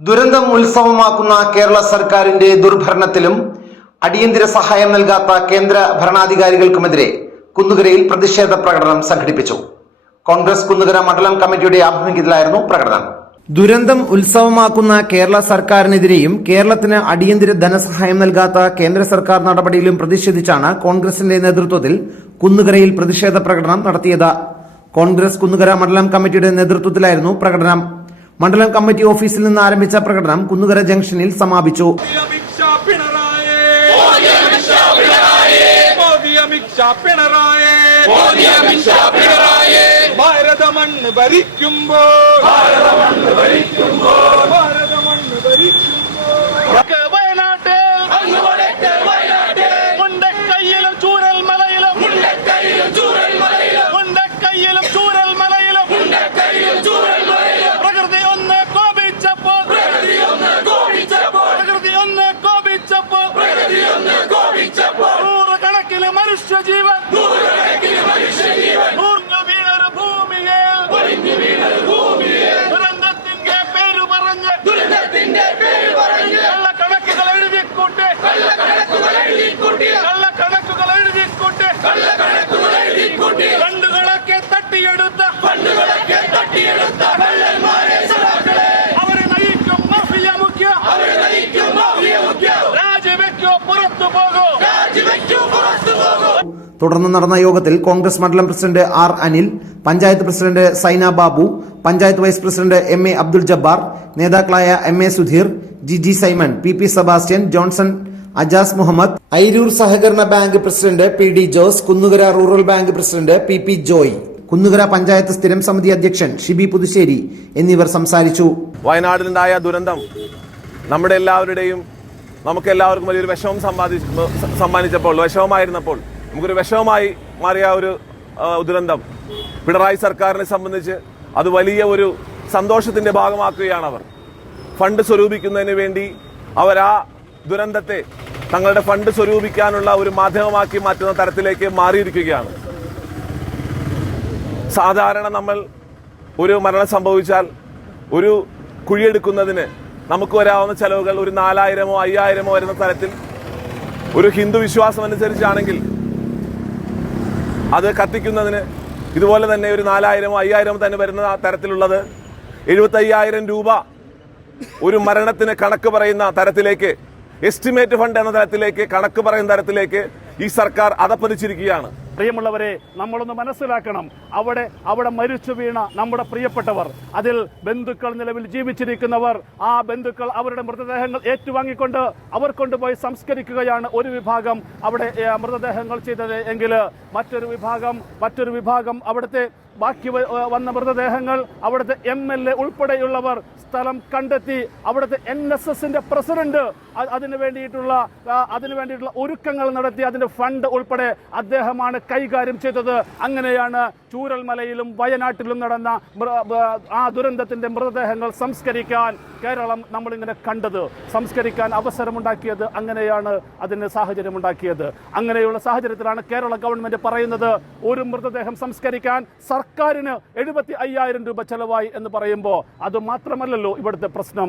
ദുരന്തം ഉത്സവമാക്കുന്ന കേരള സർക്കാരിന്റെ ദുർഭരണത്തിലും അടിയന്തര സഹായം നൽകാത്ത കേന്ദ്ര ഭരണാധികാരികൾക്കുമെതിരെ കുന്നുകരയിൽ പ്രതിഷേധ പ്രകടനം സംഘടിപ്പിച്ചു. കോൺഗ്രസ് കുന്നുകര മണ്ഡലം കമ്മിറ്റിയുടെ ആഭിമുഖ്യത്തിലായിരുന്നു പ്രകടനം. ദുരന്തം ഉത്സവമാക്കുന്ന കേരള സർക്കാരിനെതിരെയും കേരളത്തിന് അടിയന്തര ധനസഹായം നൽകാത്ത കേന്ദ്ര സർക്കാർ നടപടിയിലും പ്രതിഷേധിച്ചാണ് കോൺഗ്രസിന്റെ നേതൃത്വത്തിൽ കുന്നുകരയിൽ പ്രതിഷേധ പ്രകടനം നടത്തിയത്. കോൺഗ്രസ് കുന്നുകര മണ്ഡലം കമ്മിറ്റിയുടെ നേതൃത്വത്തിലായിരുന്നു പ്രകടനം. മണ്ഡലം കമ്മിറ്റി ഓഫീസിൽ നിന്ന് ആരംഭിച്ച പ്രകടനം കുന്നുകര ജംഗ്ഷനിൽ സമാപിച്ചു. ഭാരതമണ്ണ് ഭരിക്കുമ്പോൾ മുണ്ടക്കൈയിലും ചൂരൽമലയിലും പ്രകൃതി ഒന്ന് കോപിച്ചപ്പോൾ നൂറുകണക്കിന് മനുഷ്യജീവൻ വീണൊരു ഭൂമിയെ ദുരന്തത്തിന്റെ പേര് പറഞ്ഞ് കള്ളക്കണക്കുകൾ എഴുതിക്കൂട്ടി ഫണ്ടുകളൊക്കെ തട്ടിയെടുത്ത അവരെ നയിക്കും മാഫിയ മുഖ്യ രാജിവെക്കോ പുറത്തു പോകോ. തുടർന്ന് നടന്ന യോഗത്തിൽ കോൺഗ്രസ് മണ്ഡലം president R Anil, panchayat president Saina Babu, panchayat vice president M A Abdul Jabbar, നേതാക്കളായ M A Sudheer, G Simon, P Sebastian, Johnson, Ajas Muhammad, Airoor സഹകരണ bank president P Jose, Kunnukara rural bank president P Joy, Kunnukara panchayat സ്ഥിരം സമിതി അധ്യക്ഷൻ ഷിബി പുതുശ്ശേരി എന്നിവർ സംസാരിച്ചു. വയനാടിലുണ്ടായ ദുരന്തം നമ്മുടെ എല്ലാവരുടെയും നമുക്കെല്ലാവർക്കും വലിയൊരു വിഷമം വിഷമമായിരുന്നപ്പോൾ നമുക്കൊരു വിഷമമായി മാറിയ ഒരു ദുരന്തം പിണറായി സർക്കാരിനെ സംബന്ധിച്ച് അത് വലിയ ഒരു സന്തോഷത്തിന്റെ ഭാഗമാക്കുകയാണ്. അവർ ഫണ്ട് സ്വരൂപിക്കുന്നതിന് വേണ്ടി അവർ ആ ദുരന്തത്തെ തങ്ങളുടെ ഫണ്ട് സ്വരൂപിക്കാനുള്ള ഒരു മാധ്യമമാക്കി മാറ്റുന്ന തരത്തിലേക്ക് മാറിയിരിക്കുകയാണ്. സാധാരണ നമ്മൾ ഒരു മരണം സംഭവിച്ചാൽ ഒരു കുഴിയെടുക്കുന്നതിന് നമുക്ക് വരാവുന്ന ചെലവുകൾ ഒരു 4000-ഓ 5000-ഓ വരുന്ന തരത്തിൽ ഒരു ഹിന്ദു വിശ്വാസം അനുസരിച്ചാണെങ്കിൽ അത് കത്തിക്കുന്നതിന് ഇതുപോലെ തന്നെ ഒരു 4000-ഓ 5000-ഓ തന്നെ വരുന്ന തരത്തിലുള്ളത് 75,000 രൂപ ഒരു മരണത്തിന് കണക്ക് പറയുന്ന തരത്തിലേക്ക്, എസ്റ്റിമേറ്റ് ഫണ്ട് എന്ന തരത്തിലേക്ക് കണക്ക് പറയുന്ന തരത്തിലേക്ക് ഈ സർക്കാർ അധപ്പതിച്ചിരിക്കുകയാണ്. പ്രിയമുള്ളവരെ, നമ്മളൊന്ന് മനസ്സിലാക്കണം, അവിടെ മരിച്ചു വീണ നമ്മുടെ പ്രിയപ്പെട്ടവർ, അതിൽ ബന്ധുക്കൾ നിലവിൽ ജീവിച്ചിരിക്കുന്നവർ, ആ ബന്ധുക്കൾ അവരുടെ മൃതദേഹങ്ങൾ ഏറ്റുവാങ്ങിക്കൊണ്ട് അവർ കൊണ്ടുപോയി സംസ്കരിക്കുകയാണ് ഒരു വിഭാഗം അവിടെ മൃതദേഹങ്ങൾ ചെയ്തത് എങ്കിൽ മറ്റൊരു വിഭാഗം അവിടുത്തെ ബാക്കി വന്ന മൃതദേഹങ്ങൾ അവിടുത്തെ MLA ഉൾപ്പെടെയുള്ളവർ സ്ഥലം കണ്ടെത്തി അവിടുത്തെ NSSന്റെ പ്രസിഡന്റ് അതിനു വേണ്ടിയിട്ടുള്ള ഒരുക്കങ്ങൾ നടത്തി അതിന്റെ ഫണ്ട് ഉൾപ്പെടെ അദ്ദേഹമാണ് കൈകാര്യം ചെയ്തത്. അങ്ങനെയാണ് ചൂരൽമലയിലും വയനാട്ടിലും നടന്ന ആ ദുരന്തത്തിന്റെ മൃതദേഹങ്ങൾ സംസ്കരിക്കാൻ കേരളം നമ്മളിങ്ങനെ കണ്ടത്, സംസ്കരിക്കാൻ അവസരമുണ്ടാക്കിയത്, അങ്ങനെയാണ് അതിന് സാഹചര്യമുണ്ടാക്കിയത്. അങ്ങനെയുള്ള സാഹചര്യത്തിലാണ് കേരള ഗവൺമെന്റ് പറയുന്നത് ഒരു മൃതദേഹം സംസ്കരിക്കാൻ സർക്കാരിന് 75,000 രൂപ ചെലവായി എന്ന് പറയുമ്പോൾ അത് മാത്രമല്ലല്ലോ ഇവിടുത്തെ പ്രശ്നം.